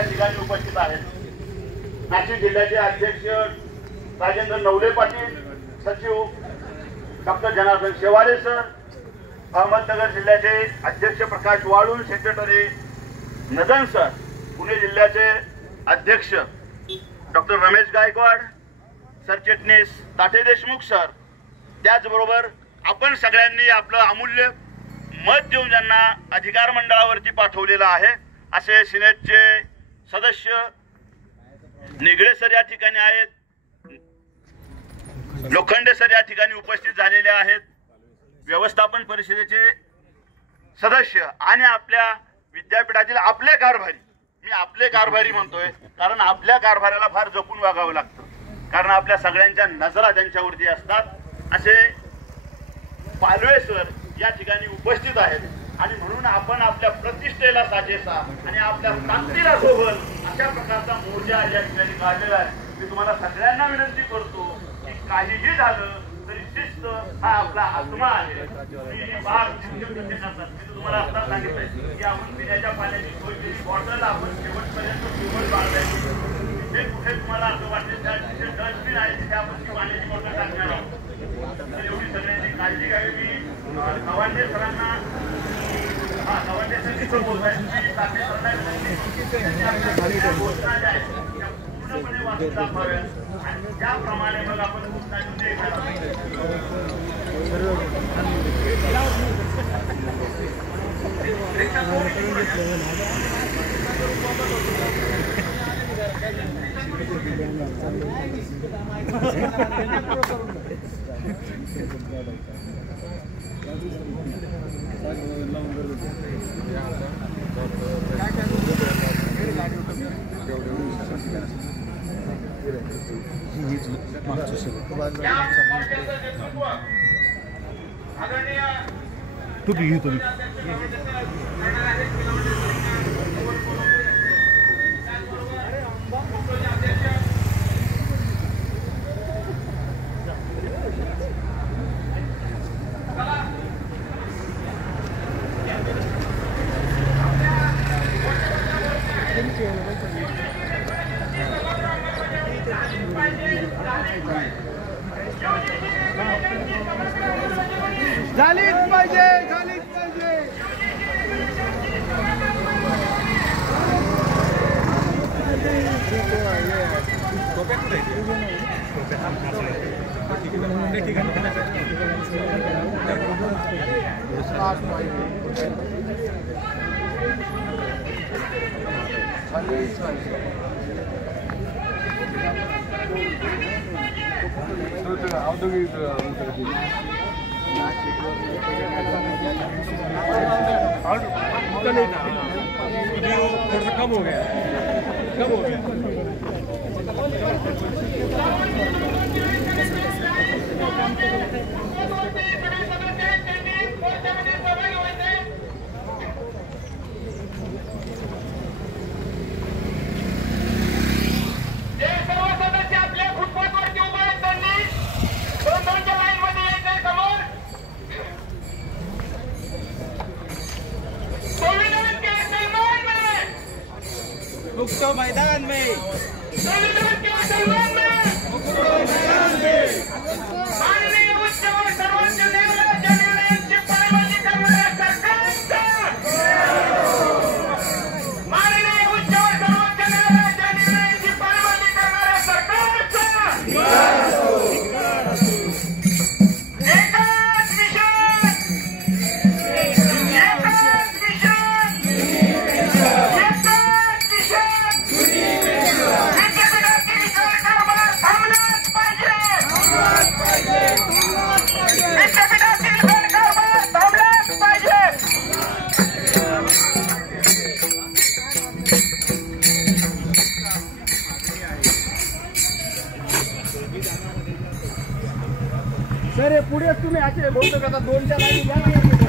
या ठिकाणी उपस्थित आहेत। नाशिक जिल्ह्याचे अध्यक्ष राजेंद्र नवले पाटील, सचिव डॉक्टर जनार्दन शेवाळे सर, अहमदनगर जिल्ह्याचे अध्यक्ष प्रकाश वाळून, सेक्रेटरी नदन सर, पुणे जिल्ह्याचे अध्यक्ष डॉक्टर रमेश गायकवाड, सरचिटणीस ताटे देशमुख सर, त्याचबरोबर आपण सगळ्यांनी आपलं अमूल्य मत देऊन ज्यांना अधिकार मंडळावरती पाठवलेलं आहे असे सिनेटचे सदस्य निगळे सर या ठिकाणी आहेत, लोखंडे सर या ठिकाणी उपस्थित झालेले आहेत, व्यवस्थापन परिषदेचे सदस्य आणि आपल्या विद्यापीठातील आपले कारभारी, मी आपले कारभारी म्हणतोय कारण आपल्या कारभाराला फार जपून वागावं लागतं, कारण आपल्या सगळ्यांच्या नजरा त्यांच्यावरती असतात। असे पालवे सर या ठिकाणी उपस्थित आहेत आणि म्हणून आपण आपल्या प्रतिष्ठेला साजेसा आणि आपल्या ताकदीला शोभल अशा प्रकारचा मोर्चा या ठिकाणी काढलेला आहे। मी तुम्हाला सगळ्यांना विनंती करतो की काहीही झालं तरी शिस्त हा आपला आत्मा आहे। तुम्हाला आता सांगितलंय की आपण पिण्याच्या पाण्याची सोय केली, बॉटल आपण शेवटपर्यंत सोबत बाळगायची, ते कुठे तुम्हाला असं वाटेल जिथे डस्टबिन आहे तिथे आपण ती पाण्याची बॉटल टाकणार आहोत। एवढी सगळ्यांची काळजी घ्यावी। मी गव्हांडे सरांना गव्हांडे सर बोलताय, तुम्ही ताटे सरांना घोषणा ज्या आहेत त्या पूर्णपणे वाचून दाखवाव्यात आणि त्याप्रमाणे मग आपण घोषणा झालीच पाहिजे, झालीच पाहिजे। औद्योगिक कम हो गया, कम हो गया। मुक्तो मैदान में, संविधान के सन्मान में, मुक्तो मैदान में, माननीय उच्च व सर्वोच्च न्यायालयाच्या निर्णयांची पायमल्ली करणाऱ्या सरकारचा, माननीय उच्च व सर्वोच्च न्यायालयाच्या निर्णयांची पायमल्ली करणाऱ्या सरकारचा एकाच मिशन, एकाच मिशन, एकाच सर पुढे तुम्ही असे बोलतो का 2च्या लाईनी